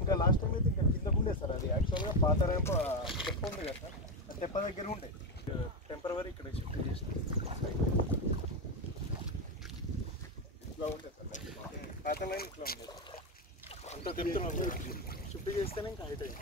ఇంకా last time అయితే ఇంకా కిందకు ఉండే సార్ అది యాక్చువల్గా పాత ర్యాంప్ తెప్ప ఉంది కదా సార్ ఆ తెప్ప దగ్గర ఉండే టెంపరవరీ ఇక్కడ షిఫ్ట్ చేసిన ఇట్లా ఉండే సార్ పాత లైన్ ఇట్లా ఉండే అంత చెప్తున్నాం షిఫ్ట్ చేస్తేనే ఇంకా హైట్ అయింది.